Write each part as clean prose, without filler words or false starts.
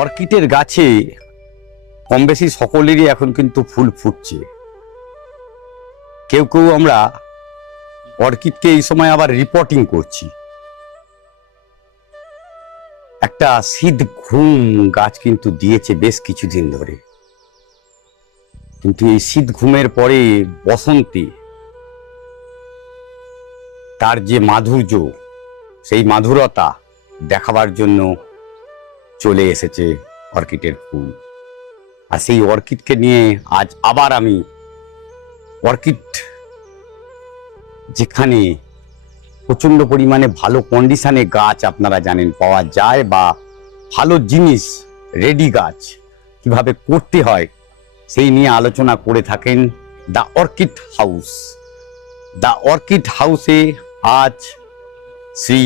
অর্কিডের গাছে কম বেশি সকলেরই এখন কিন্তু ফুল ফুটছে। কেউ কেউ আমরা অর্কিডকে এই সময় আবার রিপোর্টিং করছি। একটা শীত ঘুম গাছ কিন্তু দিয়েছে বেশ কিছুদিন ধরে, কিন্তু এই শীত ঘুমের পরে বসন্তে তার যে মাধুর্য, সেই মাধুরতা দেখাবার জন্য চলে এসেছে অর্কিডের ফুল। আর সেই অর্কিডকে নিয়ে আজ আবার আমি অর্কিড যেখানে প্রচন্ড পরিমাণে ভালো কন্ডিশনে গাছ আপনারা জানেন পাওয়া যায়, বা ভালো জিনিস রেডি গাছ কিভাবে করতে হয় সেই নিয়ে আলোচনা করে থাকেন the Orchid house. The orchid হাউসে আজ শ্রী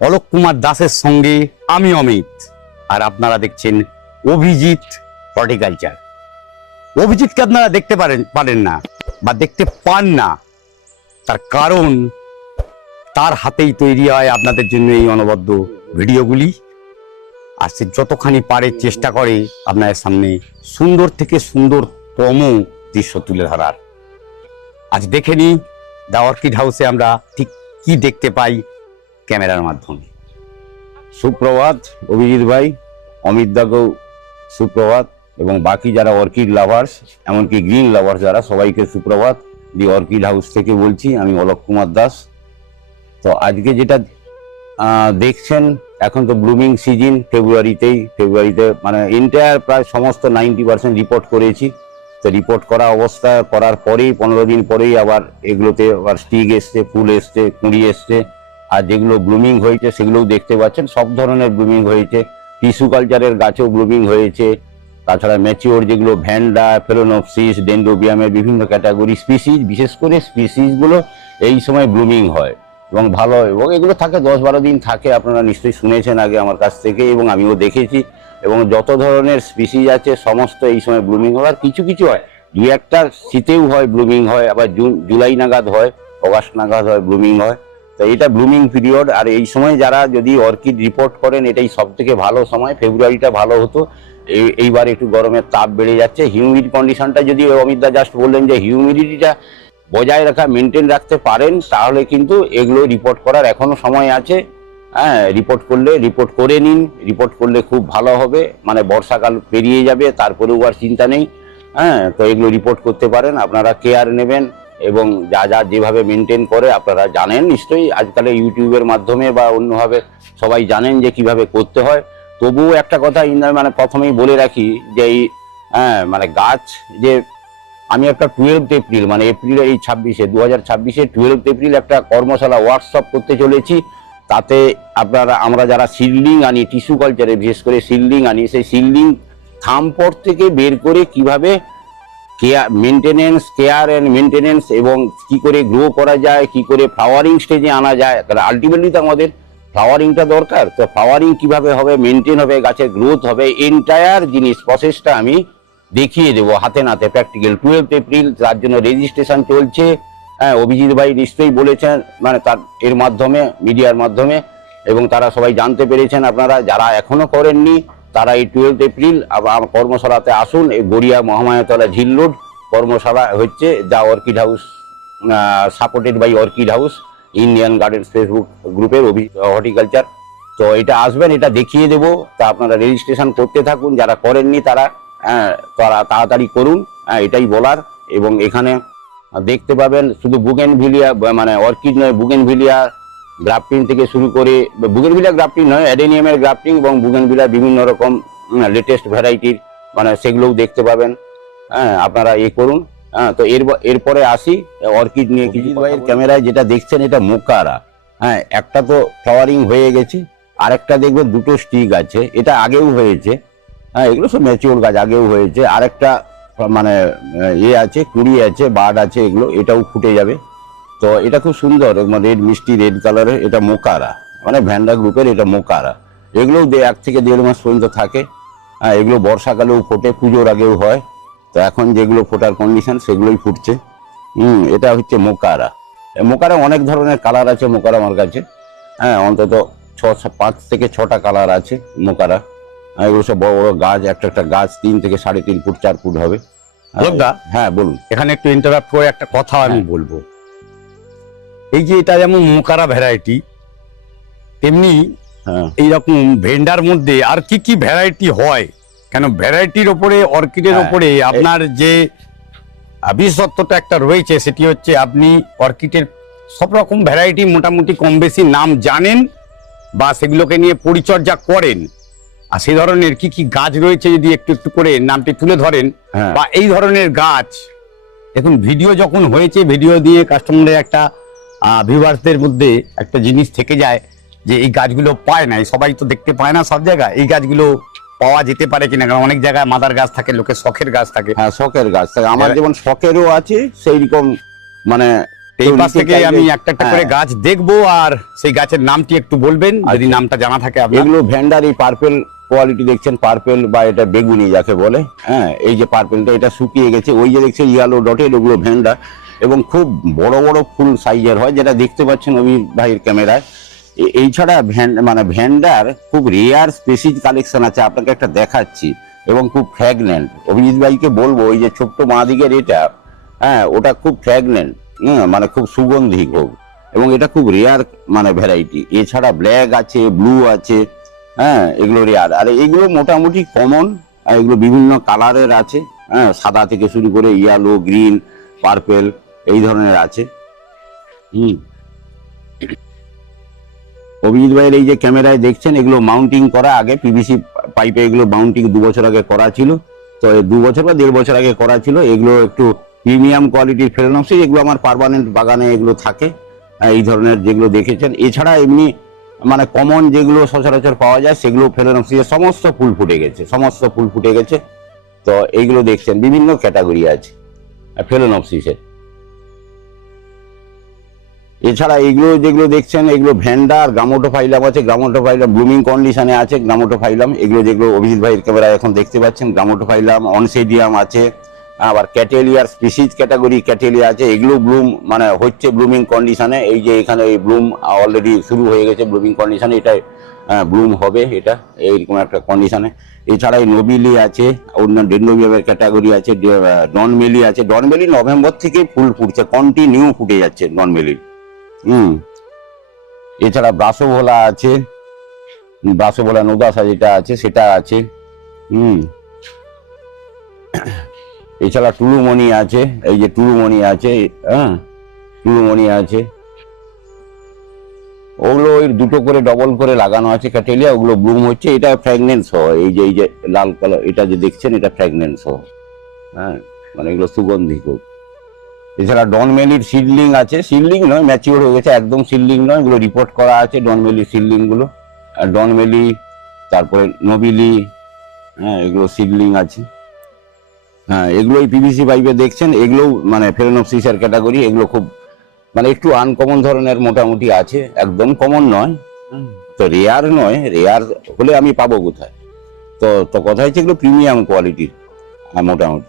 অলোক কুমার দাসের সঙ্গে আমি অমিত, আর আপনারা দেখছেন অভিজিৎ হর্টিকালচার। অভিজিৎকে আপনারা দেখতে পারেন না বা দেখতে পান না, তার কারণ তার হাতেই তৈরি হয় আপনাদের জন্য এই অনবদ্য ভিডিওগুলি। আর সে যতখানি পারে চেষ্টা করে আপনাদের সামনে সুন্দর থেকে সুন্দরতম দৃশ্য তুলে ধরার। আজ দেখে নিই দ্য অর্কিড হাউসে আমরা ঠিক কি দেখতে পাই ক্যামেরার মাধ্যমে। সুপ্রভাত অভিজিৎ ভাই, অমিত দাকেও সুপ্রভাত, এবং বাকি যারা অর্কিড লাভার্স, এমনকি গ্রিন লাভার্স যারা, সবাইকে সুপ্রভাত। দি অর্কিড হাউস থেকে বলছি, আমি অলোক কুমার দাস। তো আজকে যেটা দেখছেন, এখন তো ব্লুমিং সিজন, ফেব্রুয়ারিতে মানে এন্টায়ার প্রায় সমস্ত 90% রিপোর্ট করেছি। তো রিপোর্ট করার পরেই 15 দিন পরেই আবার এগুলোতে আবার স্টিক এসছে, ফুল এসছে, কুঁড়ি এসছে। আর যেগুলো ব্লুমিং হয়েছে সেগুলোও দেখতে পাচ্ছেন, সব ধরনের ব্লুমিং হয়েছে। টিস্যু কালচারের গাছেও ব্লুমিং হয়েছে। তাছাড়া ম্যাচিওর যেগুলো ভ্যান্ডা, ফেলোনোপসিস, ডেন্ড্রোবিয়ামের বিভিন্ন ক্যাটাগরি স্পিসিস, বিশেষ করে স্পিসিসগুলো এই সময় ব্লুমিং হয় এবং ভালো হয়, এবং এগুলো থাকে 10-12 দিন থাকে। আপনারা নিশ্চয়ই শুনেছেন আগে আমার কাছ থেকে, এবং আমিও দেখেছি। এবং যত ধরনের স্পিসিস আছে সমস্ত এই সময় ব্লুমিং হয়। আর কিছু কিছু হয়, 2-1টা শীতেও হয় ব্লুমিং হয়, আবার জুলাই নাগাদ হয়, অগাস্ট নাগাদ হয় ব্লুমিং হয়। তো এটা ব্লুমিং পিরিয়ড। আর এই সময় যারা যদি অর্কিড রিপোর্ট করেন, এটাই সব থেকে ভালো সময়। ফেব্রুয়ারিটা ভালো হতো, এইবার একটু গরমের তাপ বেড়ে যাচ্ছে। হিউমিড কন্ডিশনটা যদি অমিতদা জাস্ট বললেন যে হিউমিডিটিটা বজায় রাখা, মেনটেন রাখতে পারেন, তাহলে কিন্তু এগুলো রিপোর্ট করার এখনো সময় আছে। হ্যাঁ, রিপোর্ট করে নিন। রিপোর্ট করলে খুব ভালো হবে, মানে বর্ষাকাল পেরিয়ে যাবে, তারপরেও আর চিন্তা নেই। হ্যাঁ, তো এগুলো রিপোর্ট করতে পারেন। আপনারা কেয়ার নেবেন, এবং যা যেভাবে মেনটেন করে আপনারা জানেন নিশ্চয়ই, আজকাল ইউটিউবের মাধ্যমে বা অন্যভাবে সবাই জানেন যে কিভাবে করতে হয়। তবুও একটা কথা মানে প্রথমেই বলে রাখি যে এই মানে গাছ, যে আমি একটা 12 এপ্রিল মানে এপ্রিলের এই 2026 12 এপ্রিল একটা কর্মশালা ওয়ার্কশপ করতে চলেছি। তাতে আমরা যারা সিডলিং আনি, টিস্যু কালচারে বিশেষ করে সিডলিং আনি, সেই সিডলিং থামপট থেকে বের করে কিভাবে কেয়ার অ্যান্ড মেনটেনেন্স, এবং কি করে গ্রো করা যায়, কি করে ফ্লাওয়ারিং স্টেজে আনা যায়। কারণ আলটিমেটলি তো আমাদের ফ্লাওয়ারিংটা দরকার। তো ফ্লাওয়ারিং কিভাবে হবে, মেনটেন হবে, গাছের গ্রোথ হবে, এন্টায়ার জিনিস প্রসেসটা আমি দেখিয়ে দেবো হাতে নাতে, প্র্যাকটিক্যাল। 12 এপ্রিল, তার জন্য রেজিস্ট্রেশন চলছে। হ্যাঁ, অভিজিৎ ভাই নিশ্চয়ই বলেছেন, মানে তার এর মাধ্যমে, মিডিয়ার মাধ্যমে, এবং তারা সবাই জানতে পেরেছেন। আপনারা যারা এখনো করেননি, তারা এই 12 এপ্রিল আবার কর্মশালাতে আসুন। এই গড়িয়া মহামায়াতলা ঝিল রোড কর্মশালা হচ্ছে, the Orchid House, supported by Orchid House, Indian Gardens Facebook গ্রুপের হর্টিকালচার। তো এটা আসবেন, এটা দেখিয়ে দেবো। তা আপনারা রেজিস্ট্রেশন করতে থাকুন, যারা করেননি তারা তাড়াতাড়ি করুন, এটাই বলার। এবং এখানে দেখতে পাবেন শুধু বুগেনভিলিয়া, মানে অর্কিড নয়, বুগেনভিলিয়া গ্রাফটিং থেকে শুরু করে, বুগেনভিলিয়া গ্রাফটিং নয়, অ্যাডেনিয়ামের গ্রাফটিং এবং বুগেনভিলিয়া বিভিন্ন রকম লেটেস্ট ভ্যারাইটির, মানে সেগুলোও দেখতে পাবেন। হ্যাঁ, আপনারা করুন। হ্যাঁ, তো এরপরে আসি অর্কিড নিয়ে কিছু। ক্যামেরায় যেটা দেখছেন এটা মোকারা। হ্যাঁ, একটা তো ফ্লাওয়ারিং হয়ে গেছে, আরেকটা দেখবেন দুটো স্টিক আছে, এটা আগেও হয়েছে। হ্যাঁ, এগুলো সব ম্যাচিওর গাছ, আগেও হয়েছে। আরেকটা মানে আছে, কুড়ি আছে, বার্ড আছে, এটাও ফুটে যাবে। তো এটা খুব সুন্দর, রেড মিষ্টি রেড কালারের, এটা মোকারা, মানে ভ্যান্ডা গ্রুপের, এটা মোকারা। এগুলোও 1 থেকে 1.5 মাস পর্যন্ত থাকে। হ্যাঁ, এগুলো বর্ষাকালেও ফোটে, পুজোর আগেও হয়। তো এখন যেগুলো ফোটার কন্ডিশন সেগুলোই ফুটছে। এটা হচ্ছে মোকারা। মোকারা অনেক ধরনের কালার আছে মোকারা আমার কাছে, হ্যাঁ অন্তত 5 থেকে 6টা কালার আছে মোকারা। এগুলো সব বড় বড় গাছ, একটা একটা গাছ 3 থেকে 3.5 ফুট 4 ফুট হবে। আলোকদা, হ্যাঁ বলুন। এখানে একটু ইন্টারাপ্ট করে একটা কথা আমি বলবো। এই যে এটা যেমন মোকারা ভ্যারাইটি, তেমনি হ্যাঁ এইরকম ভেন্ডার মধ্যে আর কি কি ভ্যারাইটি হয়? কেন ভ্যারাইটির ওপরে, অর্কিডের হ্যাঁ, ওপরে আপনার যে বিশেষত্বটা একটা রয়েছে, সেটি হচ্ছে আপনি অর্কিডের সব রকম ভ্যারাইটি মোটামুটি কম বেশি নাম জানেন বা সেগুলোকে নিয়ে পরিচর্যা করেন। আর সেই ধরনের কি কি গাছ রয়েছে যদি একটু একটু করে নামটি তুলে ধরেন, হ্যাঁ। বা এই ধরনের গাছ দেখুন ভিডিও যখন হয়েছে, ভিডিও দিয়ে কাস্টমারের একটা ভিউয়ার্সদের মধ্যে একটা জিনিস থেকে যায় যে এই গাছগুলো পায় না, এই সবাই তো দেখতে পায় না সব জায়গায়, এই গাছগুলো পাওয়া যেতে পারে কিনা। কারণ অনেক জায়গায় মাদার গাছ থাকে, লোকের শখের গাছ থাকে। হ্যাঁ শখের গাছ থাকে, আমার এবার- যেমন শখেরও আছে সেই রকম, মানে এই কেউ পাশ নিতে থেকে চাইলে- আমি একটা একটা করে হ্যাঁ। গাছ দেখবো, আর সেই গাছের নামটি একটু বলবেন যদি আচ্ছা। নামটা জানা থাকে আপনার। এগুলো ভ্যান্ডার, এই পার্পেল কোয়ালিটি দেখছেন, পার্পেল বা এটা বেগুনি যাকে বলে, হ্যাঁ এই যে পার্পেলটা এটা শুকিয়ে গেছে, ওই যে দেখছেন ইয়েলো ডটেড, ওগুলো ভ্যান্ডার, এবং খুব বড় বড় ফুল সাইজের হয়, যেটা দেখতে পাচ্ছেন অভি ভাইয়ের ক্যামেরায়। এই ছাড়া মানে ভ্যান্ডার খুব রেয়ার স্পেসিজ কালেকশন আছে, আপনাকে একটা দেখাচ্ছি, এবং খুব ফ্র্যাগনেন্ট। অভিজিৎ ভাইকে বলবো ওই যে ছোট্ট মাদিকের এটা, হ্যাঁ ওটা খুব ফ্র্যাগনেন্ট, মানে খুব সুগন্ধি খুব, এবং এটা খুব রেয়ার মানে ভ্যারাইটি। এছাড়া ব্ল্যাক আছে, ব্লু আছে, হ্যাঁ এগুলো রেয়ার। আর এগুলো মোটামুটি কমন, এগুলো বিভিন্ন কালারের আছে, হ্যাঁ সাদা থেকে শুরু করে ইয়েলো, গ্রিন, পার্পেল এই ধরনের আছে। অভিজিৎ ভাইয়ের এই যে ক্যামেরায় দেখছেন, এগুলো মাউন্টিং করা, আগে পিভিসি পাইপে এগুলো মাউন্টিং 2 বছর আগে করা ছিল। তো 2 বছর বা 1.5 বছর আগে করা ছিল। এগুলো একটু প্রিমিয়াম কোয়ালিটির ফেলেনপসিস, এগুলো আমার পার্মানেন্ট বাগানে এগুলো থাকে, এই ধরনের যেগুলো দেখেছেন। এছাড়া এমনি মানে কমন যেগুলো সচরাচর পাওয়া যায় সেগুলো ফেলেনপসিসের সমস্ত ফুল ফুটে গেছে, সমস্ত ফুল ফুটে গেছে। তো এইগুলো দেখছেন বিভিন্ন ক্যাটাগরি আছে ফেলেনপসিসের। এছাড়া এগুলো যেগুলো দেখছেন এগুলো ভ্যান্ডার, গ্রামোটোফাইলাম আছে, গ্রামোটোফাইলাম ব্লুমিং কন্ডিশনে আছে, গ্রামোটোফাইলাম এগুলো যেগুলো অভিজিৎ ভাইয়ের ক্যামেরায় এখন দেখতে পাচ্ছেন, গ্রামোটোফাইলাম, অনসেডিয়াম আছে, আবার ক্যাটেলিয়ার স্পিসিজ ক্যাটাগরি ক্যাটেলিয়া আছে, এগুলো ব্লুম মানে হচ্ছে ব্লুমিং কন্ডিশনে। এই যে এখানে এই ব্লুম অলরেডি শুরু হয়ে গেছে ব্লুমিং কন্ডিশনে, এটা ব্লুম হবে এটা এইরকম একটা কন্ডিশনে। এছাড়া এই নোবিলি আছে, অন্য ডেন্ডোবিয়ামের ক্যাটাগরি আছে, ডনমেলি আছে। ডনমেলি নভেম্বর থেকে ফুল ফুটছে, কন্টিনিউ ফুটে যাচ্ছে ডনমেলি। এছাড়া ব্রাসোভোলা আছে, ব্রাসোভোলা নোদাসা যেটা আছে সেটা আছে। এছাড়া টুলুমণি আছে, এই যে টুলুমণি আছে, হ্যাঁ টুলুমণি আছে, ওগুলো ওই 2টো করে ডবল করে লাগানো আছে ক্যাটেলিয়া, ওগুলো ব্লুম হচ্ছে। এটা ফ্র্যাগনেন্স সহ, এই যে লাল কালার এটা যে দেখছেন এটা ফ্র্যাগনেন্স সহ, হ্যাঁ মানে এগুলো সুগন্ধি খুব। এছাড়া ডনমেলির সিডলিং আছে, সিডলিং নয় ম্যাচিওর হয়ে গেছে, একদম সিডলিং নয়, এগুলো রিপোর্ট করা আছে ডনমেলির সিডলিং গুলো। আর ডনমেলি, তারপরে নোবিলি, হ্যাঁ এগুলো সিডলিং আছে। হ্যাঁ এগুলো এই পিভিসি পাইপে দেখছেন, এগুলো মানে ফেলেনপসিসের ক্যাটাগরি, এগুলো খুব মানে একটু আনকমন ধরনের মোটামুটি আছে, একদম কমন নয়, তো রেয়ার নয়, রেয়ার হলে আমি পাবো কোথায়। তো কথা হচ্ছে এগুলো প্রিমিয়াম কোয়ালিটির মোটামুটি।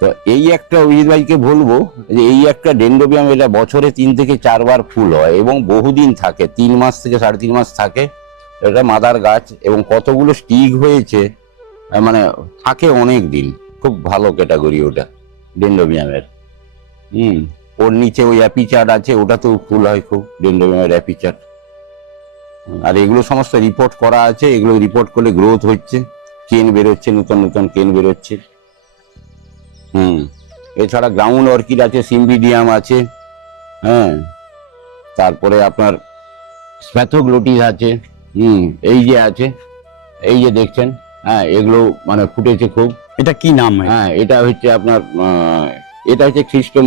তো এই একটা অভিজিৎ ভাইকে বলবো যে এই একটা ডেন্ডোবিয়াম, এটা বছরে 3 থেকে 4 বার ফুল হয় এবং বহুদিন থাকে, 3 মাস থেকে 3.5 মাস থাকে। এটা মাদার গাছ এবং কতগুলো স্টিক হয়েছে, মানে থাকে অনেক দিন, খুব ভালো ক্যাটাগরি ওটা ডেন্ডোবিয়ামের। ওর নিচে ওই অ্যাপিচার্ড আছে, ওটাতেও ফুল হয় খুব, ডেন্ডোবিয়ামের অ্যাপিচার্ড। আর এগুলো সমস্ত রিপোর্ট করা আছে, এগুলো রিপোর্ট করলে গ্রোথ হচ্ছে, কেন বেরোচ্ছে, নতুন নতুন কেন বেরোচ্ছে। এছাড়া গ্রাউন্ড অর্কিড আছে, সিম্বিডিয়াম আছে, হ্যাঁ তারপরে আপনার স্প্যাথোগ্লোটিস আছে, এই যে আছে, এই যে দেখছেন, হ্যাঁ এগুলো মানে ফুটেছে খুব। এটা কি নাম? হ্যাঁ এটা হচ্ছে আপনার এটা হচ্ছে খ্রিস্টম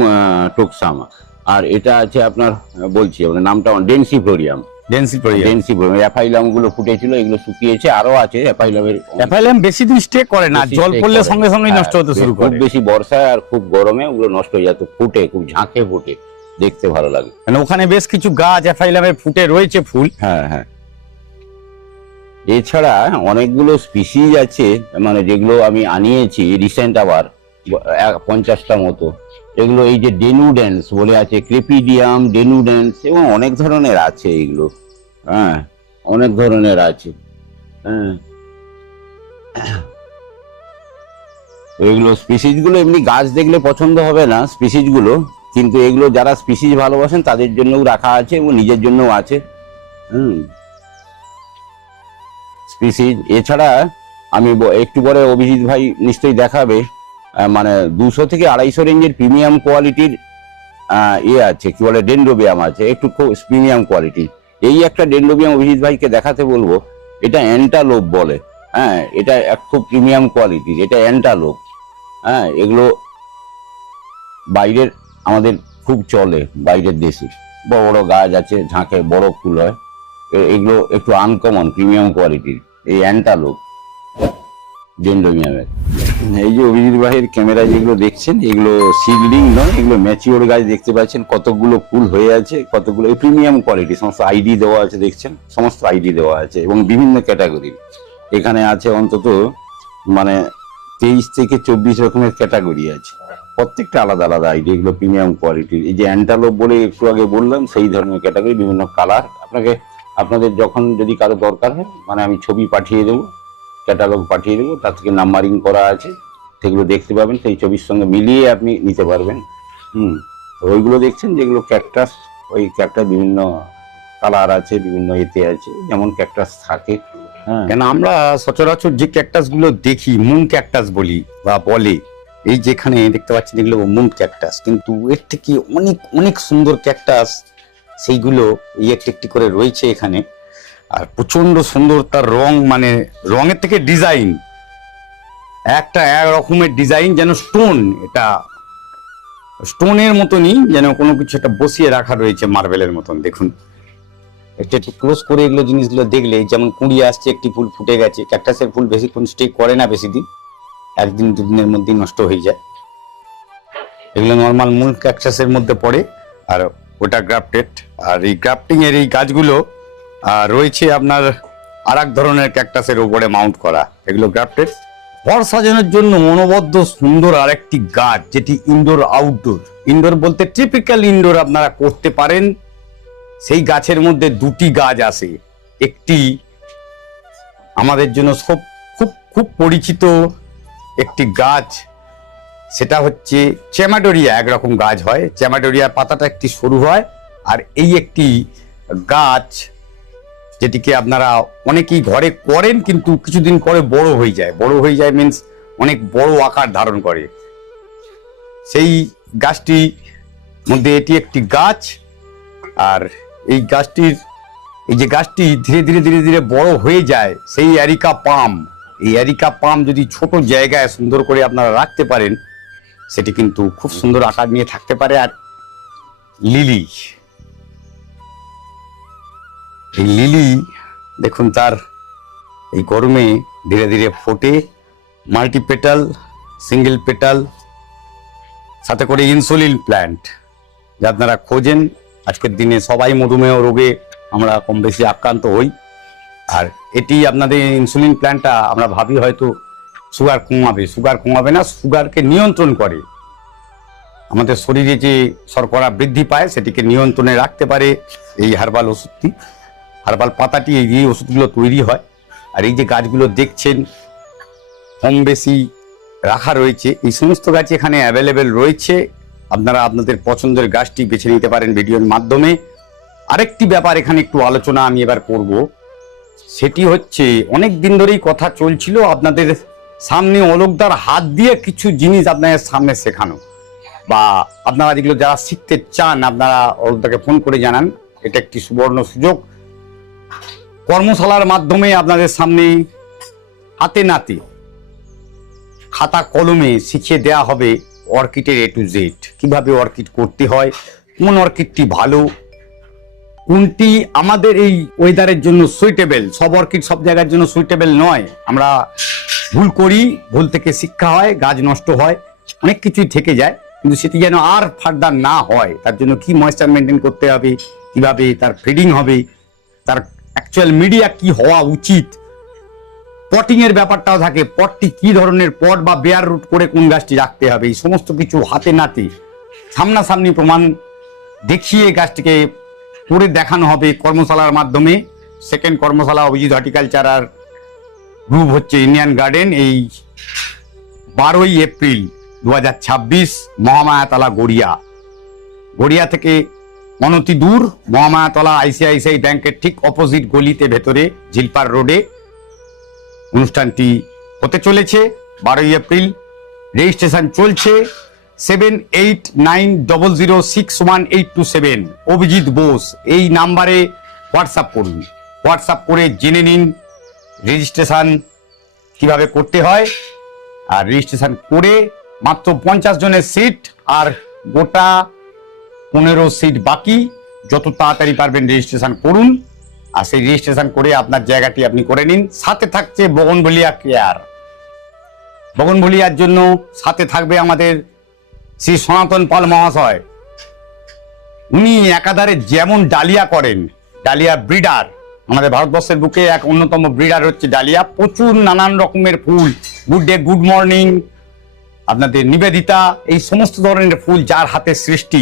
টোক্সামা, আর এটা আছে আপনার বলছি আপনার নামটা ডেনসিফ্লোরিয়াম। ডেনসিফ্লোরিয়াম অ্যাফাইলাম গুলো ফুটেছিল, এগুলো শুকিয়েছে, আরো আছে অ্যাফাইলামের। অ্যাফাইলাম বেশি দিন স্টে করে না, বেশি জল stay পড়লে করে সঙ্গে না। সঙ্গে নষ্ট হতে শুরু খুব করে। বেশি বর্ষায় আর খুব গরমে ওগুলো নষ্ট হয়ে যেত, ফুটে খুব ঝাঁকে ফুটে, দেখতে ভালো লাগে। মানে ওখানে বেশ কিছু গাছ অ্যাফাইলামের ফুটে রয়েছে ফুল। হ্যাঁ হ্যাঁ। এছাড়া অনেকগুলো স্পিসিজ আছে, মানে যেগুলো আমি আনিয়েছি রিসেন্ট, আবার 50টা মতো, এগুলো এই যে ডেনুডেন্স বলে আছে, ক্রেপিডিয়াম, ডেনুডেন্স এবং অনেক ধরনের আছে এগুলো। হ্যাঁ, অনেক ধরনের আছে। হ্যাঁ, এগুলো স্পিসিস গুলো এমনি গাছ দেখলে পছন্দ হবে না স্পিসিস গুলো, কিন্তু এগুলো যারা স্পিসিস ভালোবাসেন তাদের জন্যও রাখা আছে এবং নিজের জন্যও আছে। স্পিসিস এছাড়া আমি একটু পরে অভিজিৎ ভাই নিশ্চয়ই দেখাবে, মানে 200 থেকে 250 রেঞ্জের প্রিমিয়াম কোয়ালিটির আছে, কি বলে, ডেন্ড্রোবিয়াম আছে, একটু খুব প্রিমিয়াম কোয়ালিটি। এই একটা ডেন্ড্রোবিয়াম অভিজিৎ ভাইকে দেখাতে বলবো, এটা অ্যান্টালোপ বলে। হ্যাঁ, এটা খুব প্রিমিয়াম কোয়ালিটির, এটা অ্যান্টালোপ। হ্যাঁ, এগুলো বাইরের আমাদের খুব চলে, বাইরের দেশে বড় বড় গাছ আছে, ঝাঁকে বড় ফুল হয়। এগুলো একটু আনকমন প্রিমিয়াম কোয়ালিটির, এই অ্যান্টালোপ ডেন্ড্রোবিয়ামের। এই যে অভিজিৎ ভাইয়ের ক্যামেরা যেগুলো দেখছেন, এগুলো সিডলিং নয়, এগুলো ম্যাচিওর গাছ দেখতে পাচ্ছেন, কতগুলো ফুল হয়ে আছে, কতগুলো প্রিমিয়াম কোয়ালিটি, সমস্ত আইডি দেওয়া আছে, দেখছেন সমস্ত আইডি দেওয়া আছে এবং বিভিন্ন ক্যাটাগরির। এখানে আছে অন্তত মানে 23 থেকে 24 রকমের ক্যাটাগরি আছে, প্রত্যেকটা আলাদা আলাদা আইডি, এগুলো প্রিমিয়াম কোয়ালিটির। এই যে অ্যান্টালোপ বলে একটু আগে বললাম, সেই ধরনের ক্যাটাগরি, বিভিন্ন কালার। আপনাদের যখন যদি কারো দরকার হয়, মানে আমি ছবি পাঠিয়ে দেবো, ক্যাটালগ পাঠিয়ে দেবো, তার থেকে নাম্বারিং করা আছে, সেগুলো দেখতে পাবেন, সেই ছবির সঙ্গে মিলিয়ে আপনি নিতে পারবেন। ওইগুলো দেখছেন যেগুলো ক্যাকটাস, ওই ক্যাকটাস বিভিন্ন কালার আছে, বিভিন্ন এতে আছে, যেমন ক্যাকটাস থাকে। হ্যাঁ, কেন আমরা সচরাচর যে ক্যাকটাস গুলো দেখি মুন ক্যাকটাস বলি বা বলে, এই যেখানে দেখতে পাচ্ছেন এগুলো মুন ক্যাকটাস, কিন্তু এর থেকে অনেক অনেক সুন্দর ক্যাকটাস সেইগুলো এই একটি করে রয়েছে এখানে। আর প্রচন্ড সুন্দর তার রং, মানে রঙের থেকে ডিজাইন, একটা এক রকমের ডিজাইন, যেন স্টোন, এটা স্টোনের মতনই, যেন কোনো কিছু একটা বসিয়ে রাখা রয়েছে মার্বেলের মতন। দেখুন একটু একটু ক্লোজ করে এগুলো জিনিসগুলো দেখলে, যেমন কুঁড়ি আসছে, একটি ফুল ফুটে গেছে। ক্যাকটাসের ফুল বেশিক্ষণ স্টে করে না, বেশি দিন, 1 দিন 2 দিনের মধ্যেই নষ্ট হয়ে যায়। এগুলো নর্মাল মূল ক্যাকটাসের মধ্যে পড়ে, আর ওটা গ্রাফটেড। আর এই গ্রাফটিং এর এই গাছগুলো রয়েছে আপনার আর এক ধরনের ক্যাকটাসের উপরে মাউন্ট করা, এগুলো গ্রাফটেড। ঘর সাজানোর জন্য অনবদ্য সুন্দর আরেকটি গাছ, যেটি ইনডোর আউটডোর, ইনডোর বলতে টিপিক্যাল ইনডোর আপনারা করতে পারেন। সেই গাছের মধ্যে 2টি গাছ আসে। একটি আমাদের জন্য খুব খুব খুব পরিচিত একটি গাছ, সেটা হচ্ছে চ্যামাডোরিয়া। একরকম গাছ হয়, চ্যামাডোরিয়ার পাতাটা একটি সরু হয়। আর এই একটি গাছ, যেটিকে আপনারা অনেকেই ঘরে করেন, কিন্তু কিছুদিন পরে বড় হয়ে যায়। বড় হয়ে যায় মিন্স অনেক বড় আকার ধারণ করে। সেই গাছটির মধ্যে এটি একটি গাছ। আর এই গাছটির, এই যে গাছটি ধীরে ধীরে ধীরে ধীরে বড় হয়ে যায়, সেই অ্যারিকা পাম। এই অ্যারিকা পাম যদি ছোট জায়গায় সুন্দর করে আপনারা রাখতে পারেন, সেটি কিন্তু খুব সুন্দর আকার নিয়ে থাকতে পারে। আর লিলি, এই লিলি দেখুন, তার এই গরমে ধীরে ধীরে ফোটে, মাল্টি পেটাল, সিঙ্গেল পেটাল, সাথে করে ইনসুলিন প্ল্যান্ট, যা আপনারা খোঁজেন। আজকের দিনে সবাই মধুমেহ রোগে আমরা কম বেশি আক্রান্ত হই। আর এটি আপনাদের ইনসুলিন প্ল্যান্টটা আমরা ভাবি হয়তো সুগার কমাবে, সুগার কমাবে না, সুগারকে নিয়ন্ত্রণ করে। আমাদের শরীরে যে শর্করা বৃদ্ধি পায় সেটিকে নিয়ন্ত্রণে রাখতে পারে এই হার্বাল ওষুধটি, হার্বাল পাতাটি, এই ওষুধগুলো তৈরি হয়। আর এই যে গাছগুলো দেখছেন কম বেশি রাখা রয়েছে, এই সমস্ত গাছ এখানে অ্যাভেলেবেল রয়েছে। আপনারা আপনাদের পছন্দের গাছটি বেছে নিতে পারেন ভিডিওর মাধ্যমে। আরেকটি ব্যাপার এখানে একটু আলোচনা আমি এবার করব, সেটি হচ্ছে অনেক দিন ধরেই কথা চলছিল আপনাদের সামনে অলোকদার হাত দিয়ে কিছু জিনিস আপনাদের সামনে শেখানো, বা আপনারা যেগুলো যারা শিখতে চান আপনারা অলোকদাকে ফোন করে জানান। এটা একটি সুবর্ণ সুযোগ। কর্মশালার মাধ্যমে আপনাদের সামনে হাতে নাতে খাতা কলমে শিখিয়ে দেয়া হবে অর্কিডের A to Z, কিভাবে অর্কিড করতে হয়, কোন অর্কিডটি ভালো, কোনটি আমাদের এই ওয়েদারের জন্য সুইটেবল। সব অর্কিড সব জায়গার জন্য সুইটেবল নয়, আমরা ভুল করি, ভুল থেকে শিক্ষা হয়, গাছ নষ্ট হয়, অনেক কিছুই থেকে যায়। কিন্তু সেটি যেন আর ফার্দার না হয়, তার জন্য কি ময়েশ্চার মেনটেন করতে হবে, কিভাবে তার ফিডিং হবে, তার অ্যাকচুয়াল মিডিয়া কি হওয়া উচিত, পটিং এর ব্যাপারটাও থাকে, পটটি কি ধরনের পট বা বেয়ার রুট করে কোন গাছটি রাখতে হবে, এই সমস্ত কিছু হাতে নাতে সামনাসামনি প্রমাণ দেখিয়ে গাছটিকে করে দেখানো হবে কর্মশালার মাধ্যমে। সেকেন্ড কর্মশালা অভিজিৎ হর্টিকালচার আর গ্রুপ হচ্ছে ইন্ডিয়ান গার্ডেন, এই 12ই এপ্রিল 2026 মহামায়াতলা গড়িয়া থেকে অনতি দূর, মহামায়াতলা আইসিআইসিআই ব্যাংকের ঠিক অপোজিট গলিতে ভেতরে ঝিলপার রোডে অনুষ্ঠানটি হতে চলেছে 12ই এপ্রিল। রেজিস্ট্রেশন চলছে 7890061827। অভিজিৎ বোস এই নাম্বারে হোয়াটসঅ্যাপ করুন, হোয়াটসঅ্যাপ করে জেনে নিন রেজিস্ট্রেশন কিভাবে করতে হয়। আর রেজিস্ট্রেশন করে মাত্র 50 জনের সিট, আর গোটা 15 সিট বাকি। যত তাড়াতাড়ি পারবেন রেজিস্ট্রেশন করুন, আর সেই রেজিস্ট্রেশন করে আপনার জায়গাটি আপনি করে নিন। সাথে থাকছে বগনভেলিয়া কেয়ার। বগনভেলিয়ার জন্য সাথে থাকবে আমাদের শ্রী সনাতন পাল মহাশয়। উনি একাধারে যেমন ডালিয়া করেন, ডালিয়া ব্রিডার, আমাদের ভারতবর্ষের বুকে এক অন্যতম ব্রিডার হচ্ছে ডালিয়া। প্রচুর নানান রকমের ফুল, গুড ডে, গুড মর্নিং, আপনাদের নিবেদিতা, এই সমস্ত ধরনের ফুল যার হাতে সৃষ্টি,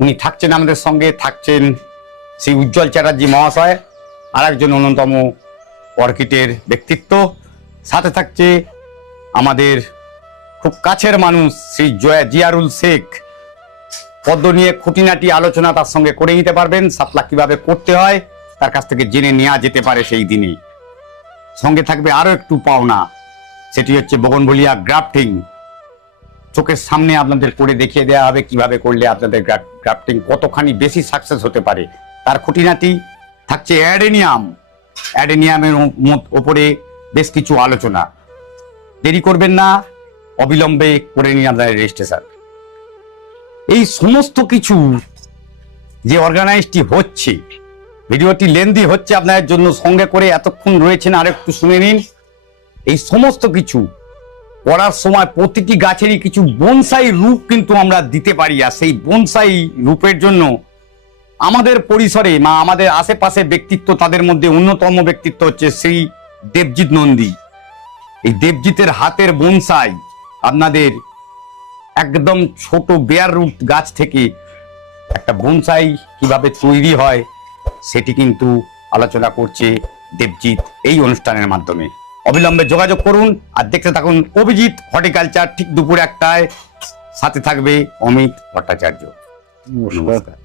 উনি থাকছেন আমাদের সঙ্গে। থাকছেন শ্রী উজ্জ্বল চ্যাটার্জি মহাশয়, আর একজন অন্যতম অর্কিডের ব্যক্তিত্ব। সাথে থাকছে আমাদের খুব কাছের মানুষ শ্রী জিয়ারুল শেখ। পদ্ম নিয়ে খুঁটিনাটি আলোচনা তার সঙ্গে করে নিতে পারবেন। সাপলা কিভাবে করতে হয় তার কাছ থেকে জেনে নেওয়া যেতে পারে সেই দিনে। সঙ্গে থাকবে আরো একটু পাওনা, সেটি হচ্ছে বগনভেলিয়া গ্রাফটিং। চোখের সামনে আপনাদের করে দেখিয়ে দেওয়া হবে কিভাবে করলে আপনাদের গ্রাফটিং কতখানি বেশি সাকসেস হতে পারে। তার খুঁটিনাটি থাকছে অ্যাডেনিয়ামের ওপরে বেশ কিছু আলোচনা। দেরি করবেন না, অবিলম্বে করে নিন আপনাদের রেজিস্ট্রেশন। এই সমস্ত কিছু যে অর্গানাইজটি হচ্ছে, ভিডিওটি লেন্দি হচ্ছে আপনাদের জন্য, সঙ্গে করে এতক্ষণ রয়েছেন আর একটু শুনে নিন। এই সমস্ত কিছু করার সময় প্রতিটি গাছেরই কিছু বনসাই রূপ কিন্তু আমরা দিতে পারি। আর সেই বনসাই রূপের জন্য আমাদের পরিসরে বা আমাদের আশেপাশে ব্যক্তিত্ব, তাদের মধ্যে অন্যতম ব্যক্তিত্ব হচ্ছে শ্রী দেবজিৎ নন্দী। এই দেবজিতের হাতের বনসাই আপনাদের একদম ছোট বেয়ার রুট গাছ থেকে একটা বনসাই কিভাবে তৈরি হয় সেটি কিন্তু আলোচনা করছে দেবজিৎ এই অনুষ্ঠানের মাধ্যমে। অবিলম্বে যোগাযোগ করুন আর দেখতে থাকুন অভিজিৎ হর্টিকালচার। ঠিক দুপুর 1টায় সাথে থাকবে অমিত ভট্টাচার্য। নমস্কার।